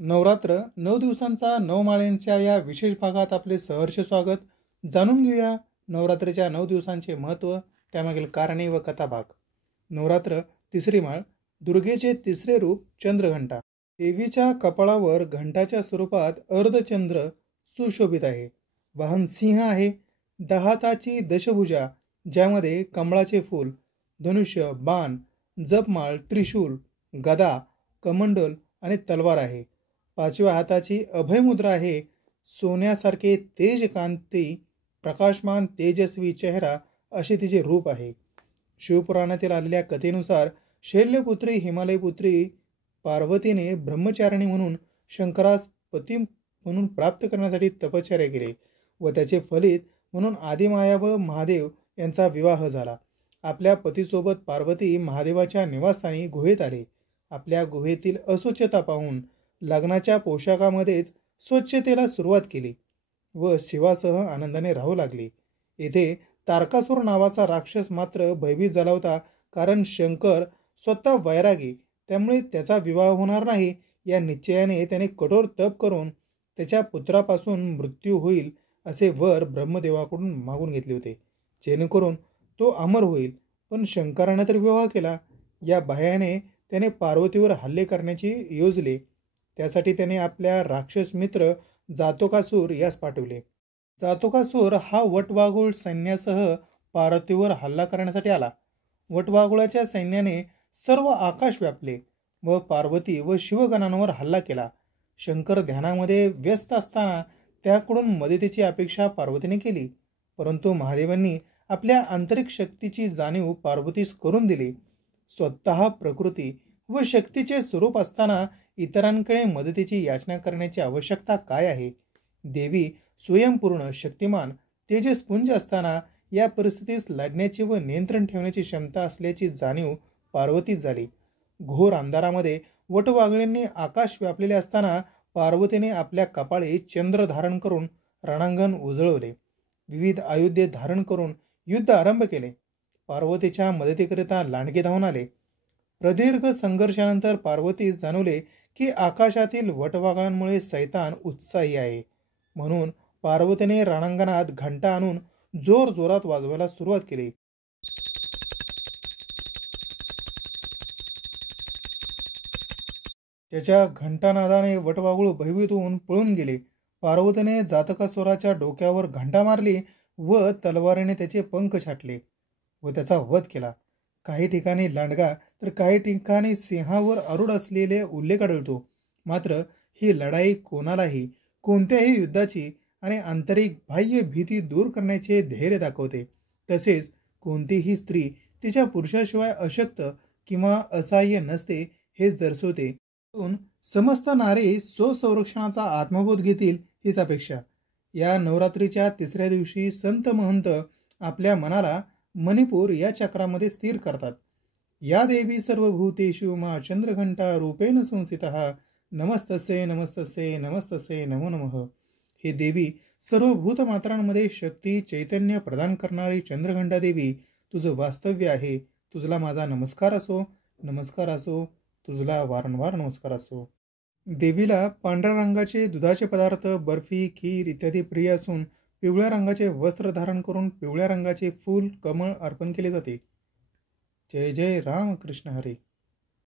नवरात्र 9 दिवसांचा नवमाळ्यांच्या या विशेष भागात आपले सहर्ष स्वागत. जाणून घेऊया नवरात्रीच्या 9 दिवसांचे महत्त्व, त्यामागील कारणे व कथाभाग. नवरात्र तिसरी माळ. दुर्गेचे तिसरे रूप चंद्रघंटा. देवीच्या कपाळावर घंटाच्या स्वरूपात अर्धचंद्र सुशोभित आहे. वाहन सिंह आहे. 10 हाताची दशभुजा, ज्यामध्ये कमळाचे फूल, धनुष्य, बाण, जपमाळ, त्रिशूल, गदा, कमंडल आणि तलवार आहे. 5व्या हाताची अभयमुद्रा आहे. सोन्यासारखे तेजकांती, प्रकाशमान तेजस्वी चेहरा असे तिचे रूप आहे. शिवपुराणातील आलेल्या कथेनुसार शैल्यपुत्री हिमालयपुत्री पार्वतीने ब्रह्मचारिणी म्हणून शंकरास पती म्हणून प्राप्त करण्यासाठी तपश्चर्या केली व त्याचे फलित म्हणून आदिमाया व महादेव यांचा विवाह झाला. आपल्या पतीसोबत पार्वती महादेवाच्या निवासस्थानी गुहेत आली. आपल्या गुहेतील अस्वच्छता पाहून लग्नाच्या पोशाखामध्येच स्वच्छतेला सुरुवात केली व शिवासह आनंदाने राहू लागली. येथे तारकासूर नावाचा राक्षस मात्र भयभीत झाला होता, कारण शंकर स्वतः वैरागी, त्यामुळे त्याचा विवाह होणार नाही या निश्चयाने त्याने कठोर तप करून त्याच्या पुत्रापासून मृत्यू होईल असे वर ब्रह्मदेवाकडून मागून घेतले होते, जेणेकरून तो अमर होईल. पण शंकराने तर विवाह केला. या भयाने त्याने पार्वतीवर हल्ले करण्याची योजले. त्यासाठी त्याने आपल्या राक्षस मित्र जातोकासूर यास पाठवले. जातोकासूर हा वटवाघूळ सैन्यासह पार्वतीवर हल्ला करण्यासाठी आला. वटवाघुळाच्या सैन्याने सर्व आकाश व्यापले व पार्वती व शिवगणांवर हल्ला केला. शंकर ध्यानामध्ये व्यस्त असताना त्याकडून मदतीची अपेक्षा पार्वतीने केली, परंतु महादेवांनी आपल्या आंतरिक शक्तीची जाणीव पार्वतीस करून दिली. स्वतः प्रकृती व शक्तीचे स्वरूप असताना इतरांकडे मदतीची याचना करण्याची आवश्यकता काय आहे? देवी स्वयंपूर्ण, शक्तिमान, तेजस्पुंज असताना या परिस्थितीस लढण्याची व नियंत्रण ठेवण्याची क्षमता असल्याची जाणीव पार्वतीस झाली. घोर अंधारामध्ये वटवाघळींनी आकाश व्यापलेले असताना पार्वतीने आपल्या कपाळी चंद्र धारण करून रणांगण उजळवले. विविध आयुधे धारण करून युद्ध आरंभ केले. पार्वतीच्या मदतीकरिता लांडगे धावून आले. प्रदीर्घ संघर्षानंतर पार्वतीस जाणवले की आकाशातील वटवाघळांमुळे सैतान उत्साही आहे. म्हणून पार्वतीने रणांगणात घंटा आणून जोर जोरात वाजवायला सुरुवात केली. त्याच्या घंटानादाने वटवाघूळ भयभीत होऊन पळून गेले. पार्वतीने जातकासुराच्या डोक्यावर घंटा मारली व तलवारीने त्याचे पंख छाटले व त्याचा वध केला. काही ठिकाणी लांडगा तर काही ठिकाणी सिंहावर आरूढ असलेले उल्लेख आढळतो. मात्र ही लढाई कोणालाही कोणत्याही युद्धाची आणि आंतरिक बाह्य भीती दूर करण्याचे धैर्य दाखवते. तसेच कोणतीही स्त्री तिच्या पुरुषाशिवाय अशक्त किंवा असहाय्य नसते हेच दर्शवते. समस्त नारी स्वसंरक्षणाचा आत्मबोध घेतील हीच अपेक्षा. या नवरात्रीच्या तिसऱ्या दिवशी संत महंत आपल्या मनाला मणिपूर या चक्रामध्ये स्थिर करतात. या देवी सर्वभूतेषु मा चंद्रघंटा रूपेण संस्थितः नमस्तस्यै नमस्तस्यै नमस्तस्यै नमो नमः. हे देवी सर्व भूतमात्रांमध्ये शक्ती चैतन्य प्रदान करणारी चंद्रघंटा देवी, तुझं वास्तव्य आहे. तुझला माझा नमस्कार असो, नमस्कार असो, तुझला वारंवार नमस्कार असो. देवीला पांढऱ्या रंगाचे दुधाचे पदार्थ, बर्फी, खीर इत्यादी प्रिय असून पिवळ्या रंगाचे वस्त्र धारण करून पिवळ्या रंगाचे फूल, कमळ अर्पण केले जाते. जय जय राम कृष्ण हरी.